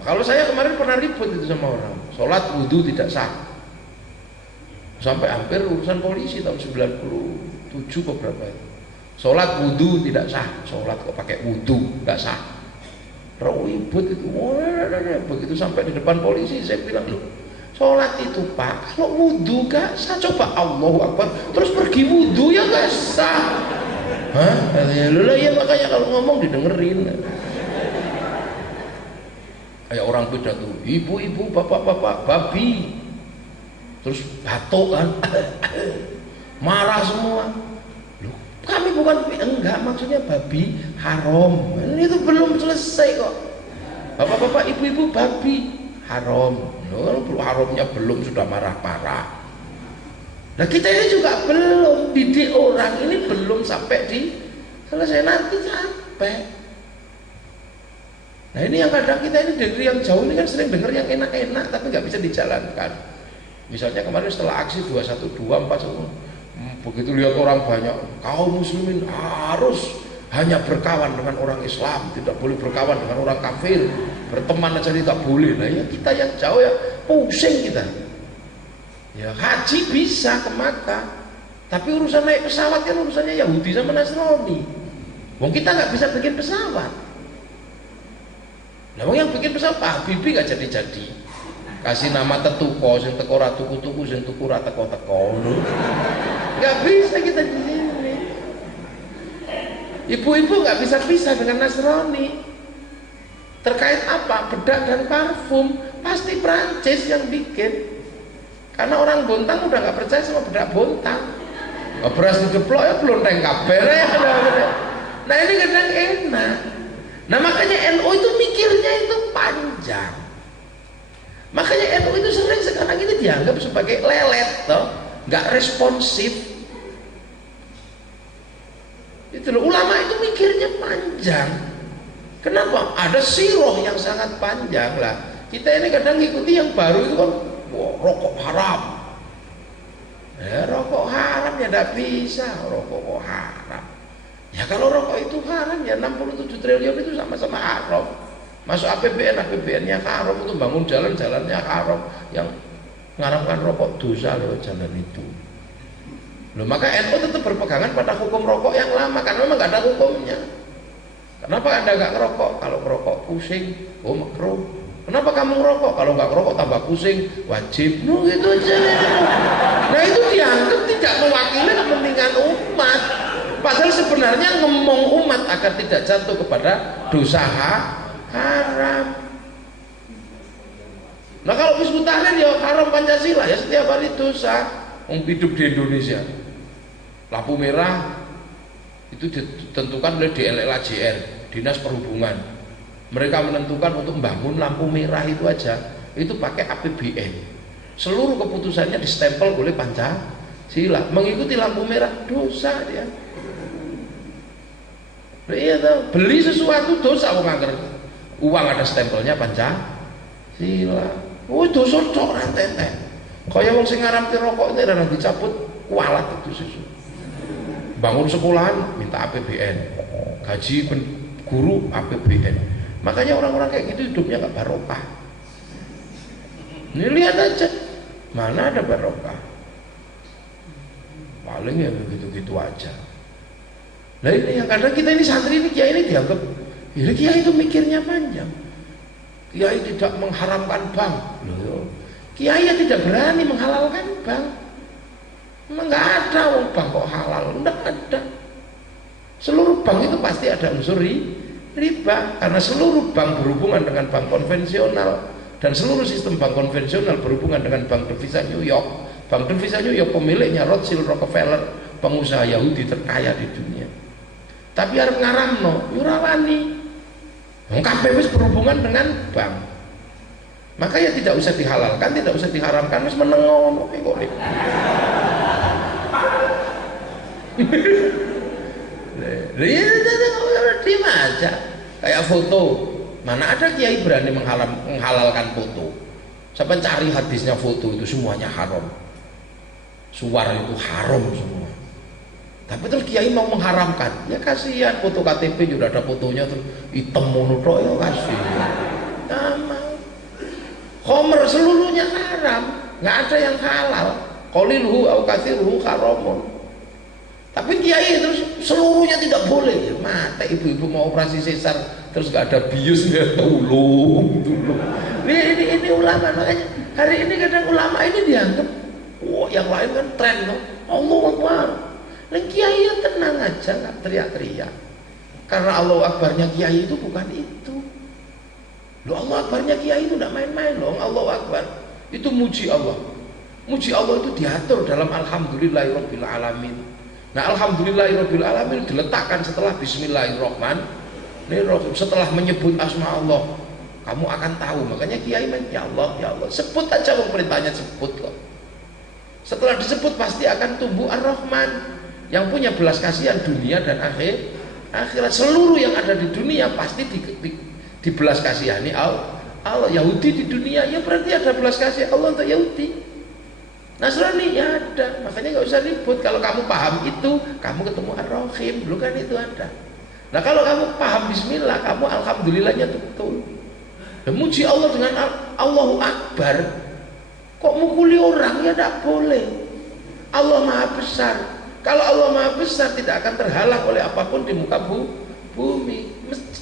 Kalau saya kemarin pernah ribut itu sama orang, sholat wudhu tidak sah, sampai hampir urusan polisi tahun 97 kok berapa itu. Sholat wudhu tidak sah, sholat kok pakai wudhu nggak sah. Ribut itu, begitu sampai di depan polisi saya bilang, loh sholat itu Pak, kalau wudhu gak sah, coba Allahu Akbar terus pergi wudhu ya gak sah. Hah? Ya makanya kalau ngomong didengerin. Kayak orang pidato, ibu-ibu, bapak-bapak, babi, terus batuk kan, marah semua. Loh, kami bukan, enggak, maksudnya babi haram. Ini itu belum selesai kok. Bapak-bapak, ibu-ibu, babi haram. Loh, haramnya belum sudah marah-marah. Nah kita ini juga belum, didik orang ini belum sampai di selesai, nanti sampai. Nah ini yang kadang kita ini dari yang jauh ini kan sering dengar yang enak-enak tapi nggak bisa dijalankan. Misalnya kemarin setelah aksi 212 begitu lihat orang banyak, kaum muslimin harus hanya berkawan dengan orang Islam, tidak boleh berkawan dengan orang kafir, berteman aja tidak boleh. Nah ya kita yang jauh ya pusing kita. Ya haji bisa ke Makkah, tapi urusan naik pesawat kan urusannya Yahudi sama Nasrani. Wong kita nggak bisa bikin pesawat. Nah yang bikin pesawat Pak Habibie gak jadi-jadi. Kasih nama tetuko, sing teko ra tuku-tuku, sing tuku ra teko-teko. Gak bisa kita di sini. Ibu-ibu gak bisa pisah dengan Nasrani. Terkait apa? Bedak dan parfum pasti Prancis yang bikin. Karena orang Bontang udah gak percaya sama bedak Bontang. Beras dijeplok ya blonteng kabeh ya. Nah ini kadang enak. Nah makanya NU itu mikirnya itu panjang. Makanya NU itu sering sekarang ini dianggap sebagai lelet, toh, nggak responsif. Itu loh, ulama itu mikirnya panjang. Kenapa? Ada siroh yang sangat panjang lah. Kita ini kadang ngikuti yang baru itu kan, wah, rokok haram. Ya rokok haram ya tidak bisa, rokok kok haram. Ya kalau rokok itu haram ya 67 triliun itu sama-sama haram. Masuk APBN, APBN-nya haram, untuk bangun jalan-jalannya haram. Yang ngaramkan rokok dosa lewat jalan itu. Loh, maka NU tetap berpegangan pada hukum rokok yang lama karena memang nggak ada hukumnya. Kenapa Anda nggak ngerokok? Kalau ngerokok pusing, oh makruh. Kenapa kamu ngerokok? Kalau nggak ngerokok tambah pusing, wajib. Nah gitu aja. Nah itu dianggap tidak mewakili kepentingan umat. Padahal sebenarnya ngomong umat agar tidak jatuh kepada dosa haram. Nah kalau Hizbut Tahrir ya haram Pancasila ya setiap hari dosa. Hidup di Indonesia, lampu merah itu ditentukan oleh DLLAJR, Dinas Perhubungan. Mereka menentukan untuk membangun lampu merah itu aja, itu pakai APBN. Seluruh keputusannya distempel oleh Pancasila. Mengikuti lampu merah dosa dia. Iya tuh, beli sesuatu dosa wong angger. Uang ada stempelnya Pancasila. Oh dosa cok rantete. Kaya wong sing ngaramke rokok itu ora dicabut kualat itu susu. Bangun sekolahan minta APBN. Gaji guru APBN. Makanya orang-orang kayak gitu hidupnya enggak barokah. Ini lihat aja. Mana ada barokah. Paling ya begitu-gitu aja. Nah ini yang kadang kita ini santri ini kiai ini dianggap ya kiai itu mikirnya panjang. Kiai tidak mengharamkan bank. Loh, kiai ya tidak berani menghalalkan bank. Memang nggak ada wong bank kok halal, enggak ada. Seluruh bank itu pasti ada unsur riba karena seluruh bank berhubungan dengan bank konvensional dan seluruh sistem bank konvensional berhubungan dengan bank devisa New York. Bank devisa New York pemiliknya Rothschild Rockefeller, pengusaha Yahudi terkaya di dunia. Tapi harus ngaramno, ora wani. Wong kabeh wis berhubungan dengan bank. Maka ya tidak usah dihalalkan, tidak usah diharamkan, wis meneng ngono kok. Dia aja kayak foto. Mana ada kiai berani menghalalkan foto? Siapa cari hadisnya foto itu semuanya haram. Suara itu haram semua. Tapi terus kiai mau mengharamkan, ya kasihan foto KTP juga ada fotonya terus hitam mono tok ya kasihan. Nah, Khomer seluruhnya haram, nggak ada yang halal. Qaliluhu au katsiruhu haramun. Tapi kiai terus seluruhnya tidak boleh. Mata ibu-ibu mau operasi sesar terus nggak ada bius, ya tolong. Ini ulama, makanya hari ini kadang ulama ini dianggap, wah yang lain kan tren loh. Allahu Akbar. Lah kiai ya tenang aja, nggak teriak-teriak. Karena Allahu Akbarnya kiai itu bukan itu. Loh, Allah Akbarnya kiai itu tidak main-main loh. Allahu Akbar itu muji Allah. Muji Allah itu diatur dalam Alhamdulillahirabbil alamin. Nah, Alhamdulillahirabbil alamin diletakkan setelah Bismillahirrahmanirrahim. Setelah menyebut asma Allah, kamu akan tahu. Makanya kiai main ya Allah, ya Allah. Sebut aja perintahnya, sebut kok. Setelah disebut pasti akan tumbuh Ar-Rahman yang punya belas kasihan dunia dan akhirat. Seluruh yang ada di dunia pasti dibelas kasihani Allah. Yahudi di dunia ya berarti ada belas kasih Allah untuk Yahudi. Nasrani ya ada. Makanya nggak usah ribut. Kalau kamu paham itu, kamu ketemu Ar-Rahim, lu kan itu ada. Nah kalau kamu paham Bismillah, kamu alhamdulillahnya betul. Dan muji Allah dengan Allahu Akbar. Kok mukuli orang ya tidak boleh. Allah Maha Besar. Kalau Allah Maha Besar tidak akan terhalang oleh apapun di muka bumi.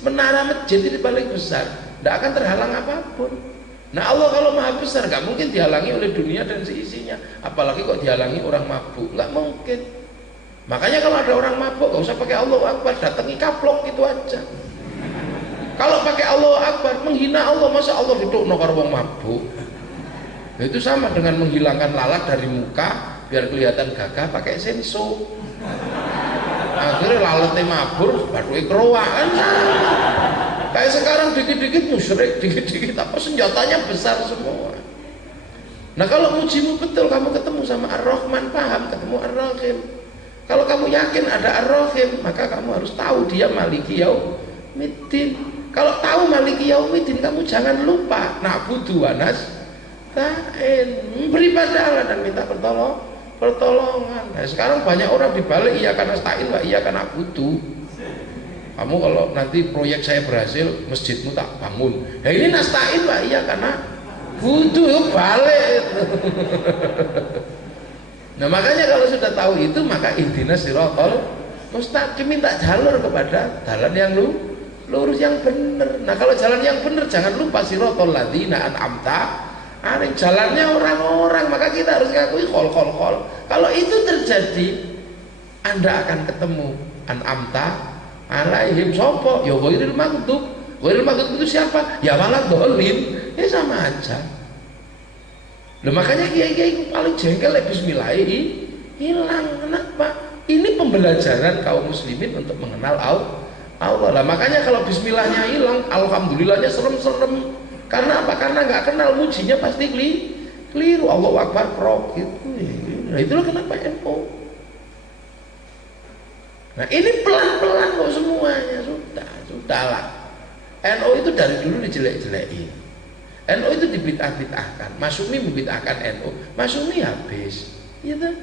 Menara masjid itu paling besar, tidak akan terhalang apapun. Nah Allah kalau Maha Besar nggak mungkin dihalangi oleh dunia dan seisinya. Apalagi kok dihalangi orang mabuk, nggak mungkin. Makanya kalau ada orang mabuk nggak usah pakai Allahu Akbar, datangi kaplok itu aja. Kalau pakai Allahu Akbar menghina Allah, masa Allah duduk nokar wong mabuk. Nah, itu sama dengan menghilangkan lalat dari muka biar kelihatan gagah pakai senso. Akhirnya lalatnya mabur, baru keroaan. Kayak sekarang dikit-dikit musyrik, dikit-dikit apa senjatanya besar semua. Nah kalau mujimu betul, kamu ketemu sama Ar-Rahman, paham, ketemu Ar-Rahim. Kalau kamu yakin ada Ar-Rahim, maka kamu harus tahu dia Maliki Yaumiddin. Kalau tahu Maliki Yaumiddin, kamu jangan lupa na'budu wa nasta'in, beribadah dan minta pertolongan. Nah, sekarang banyak orang dibalik iya karena nasta'in, iya karena na'budu. Kamu kalau nanti proyek saya berhasil, masjidmu tak bangun. Nah ini nasta'in lah, iya karena butuh balik. Nah makanya kalau sudah tahu itu, maka ihdinas siratal mustaqim, minta jalur kepada jalan yang lurus yang benar. Nah kalau jalan yang benar jangan lupa siratal ladzina an'amta alaihim, jalannya orang-orang. Maka kita harus ngakui khol. Kalau itu terjadi, Anda akan ketemu an'amta alaihim sopo, ya ghairil maghdub. Ghairil maghdub itu siapa? Ya malah dolin. Ya sama aja. Loh makanya kiai-kiai paling jengkel bismillah hilang. Kenapa? Ini pembelajaran kaum muslimin untuk mengenal Allah. Lah makanya kalau bismillahnya hilang, alhamdulillahnya serem-serem. Karena apa? Karena nggak kenal, mujinya pasti keliru. Allahu Akbar prok gitu. Nah itulah kenapa NU. Nah ini pelan-pelan kok semuanya, sudahlah. NU itu dari dulu dijelek-jelekin. NU itu dibid'ah-bid'ahkan. Masyumi membid'ahkan NU. Masyumi habis. Iya tuh.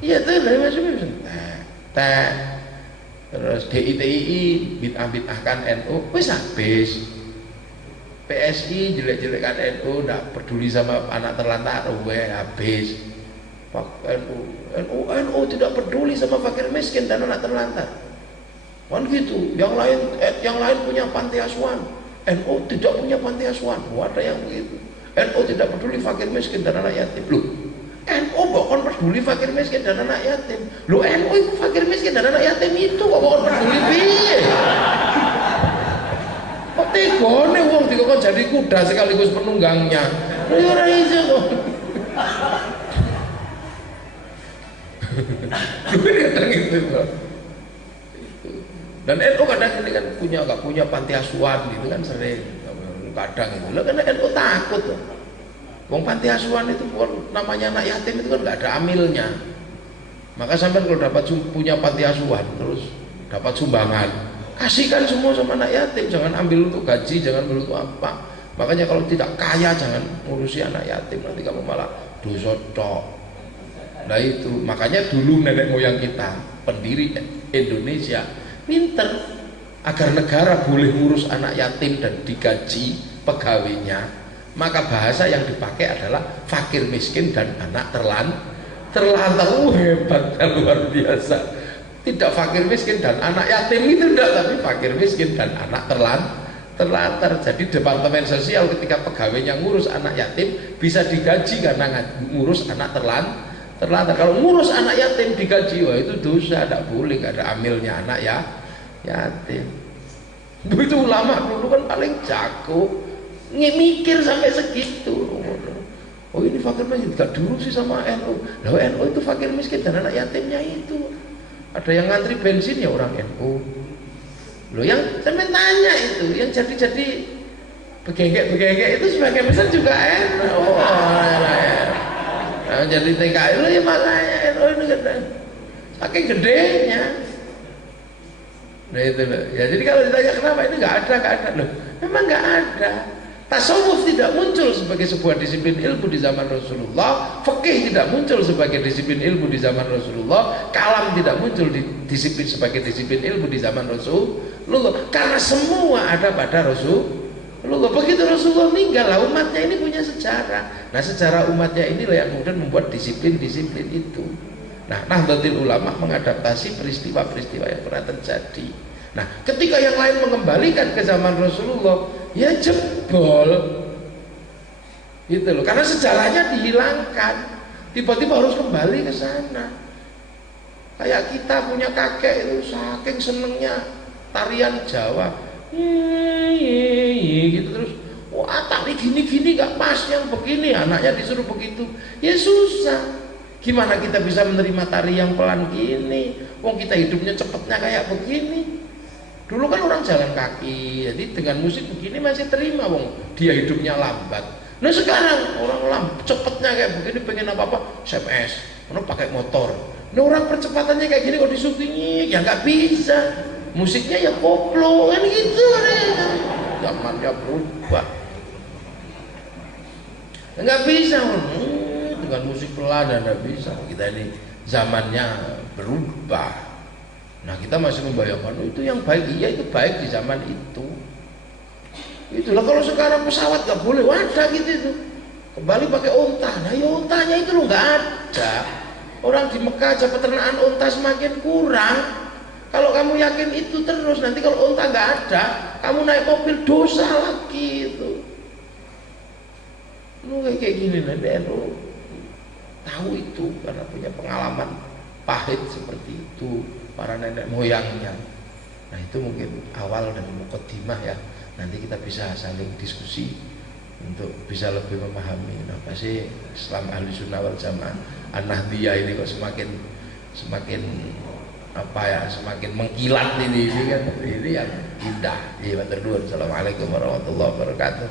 Iya tuh dari Masyumi terus DITII bid'ah-bid'ahkan NU, wis habis. PSI jelek-jelekkan NU, enggak peduli sama anak terlantar, habis. NU tidak peduli sama fakir miskin dan anak terlantar. Kan gitu. Yang lain punya panti asuhan, NU tidak punya panti asuhan. Ada yang begitu. NU tidak peduli fakir miskin dan anak yatim. Loh, NU bukan peduli fakir miskin dan anak yatim. Loh, NU itu fakir miskin dan anak yatim itu kok bukan peduli piye? Kok tegone wong dikon jadi kuda sekaligus penunggangnya. Ora iso kok. Kadang itu. Dan NU kadang ini kan nggak punya panti asuhan gitu kan sering kadang itu. Lah karena NU takut tuh. Wong panti asuhan itu namanya anak yatim itu kan nggak ada amilnya. Maka sampai kalau dapat punya panti asuhan terus dapat sumbangan, kasihkan semua sama anak yatim, jangan ambil untuk gaji, jangan ambil untuk apa. Makanya kalau tidak kaya jangan ngurusi anak yatim, nanti kamu malah dosa tok. Nah itu makanya dulu nenek moyang kita pendiri Indonesia pinter agar negara boleh ngurus anak yatim dan digaji pegawainya, maka bahasa yang dipakai adalah fakir miskin dan anak terlantar. Hebat, luar biasa. Tidak fakir miskin dan anak yatim itu tidak, tapi fakir miskin dan anak terlantar. Jadi departemen sosial ketika pegawainya ngurus anak yatim bisa digaji karena ngurus anak terlantar. Kalau ngurus anak yatim digaji, wah itu dosa, tidak boleh, gak ada amilnya anak yatim. Itu ulama dulu kan paling jago, mikir sampai segitu. Oh ini fakir miskin, gak dulu sih sama NU. Nah NU itu fakir miskin dan anak yatimnya itu. Ada yang ngantri bensin ya orang NU. Loh yang saya tanya itu, yang jadi begengek itu sebagai besar juga NU. Oh, nah, jadi TKI lo ya makanya NU ini gede. Saking gedenya. Nah itu loh. Ya jadi kalau ditanya kenapa ini nggak ada loh. Memang nggak ada. Tasawuf tidak muncul sebagai sebuah disiplin ilmu di zaman Rasulullah, fikih tidak muncul sebagai disiplin ilmu di zaman Rasulullah, kalam tidak muncul disiplin sebagai disiplin ilmu di zaman Rasulullah, karena semua ada pada Rasulullah. Begitu Rasulullah meninggal, umatnya ini punya sejarah. Nah sejarah umatnya inilah yang kemudian membuat disiplin-disiplin itu. Nah Nahdlatul Ulama mengadaptasi peristiwa-peristiwa yang pernah terjadi. Nah ketika yang lain mengembalikan ke zaman Rasulullah, ya jebol gitu loh, karena sejarahnya dihilangkan, tiba-tiba harus kembali ke sana. Kayak kita punya kakek itu saking senengnya tarian Jawa, gitu terus, wah tari gini-gini gak pas, yang begini anaknya disuruh begitu, ya susah. Gimana kita bisa menerima tari yang pelan gini, wong kita hidupnya cepetnya kayak begini. Dulu kan orang jalan kaki, jadi dengan musik begini masih terima, wong dia hidupnya lambat. Nah sekarang orang cepetnya kayak begini, pengen apa-apa SMS, orang pakai motor. Nah orang percepatannya kayak gini kok disutingi, ya nggak bisa. Musiknya ya koplo kan gitu, zamannya berubah. Nggak bisa, dengan musik pelan nggak bisa. Kita ini zamannya berubah. Nah kita masih membayangkan itu yang baik, iya itu baik di zaman itu. Itulah kalau sekarang pesawat nggak boleh, wadah gitu itu. Kembali pakai unta, nah ya untanya itu loh nggak ada. Orang di Mekah aja peternakan unta semakin kurang. Kalau kamu yakin itu terus, nanti kalau unta nggak ada, kamu naik mobil dosa lagi itu. Lu kayak gini nanti lu tahu itu karena punya pengalaman pahit seperti itu. Para nenek moyangnya. Nah itu mungkin awal dan mukaddimah ya. Nanti kita bisa saling diskusi untuk bisa lebih memahami apa sih Islam Ahli Sunnah wal Jamaah. An-Nahdliyah ini kok semakin apa ya, semakin mengkilat ini kan, ini yang indah. Iya, matur nuwun. Assalamualaikum warahmatullahi wabarakatuh.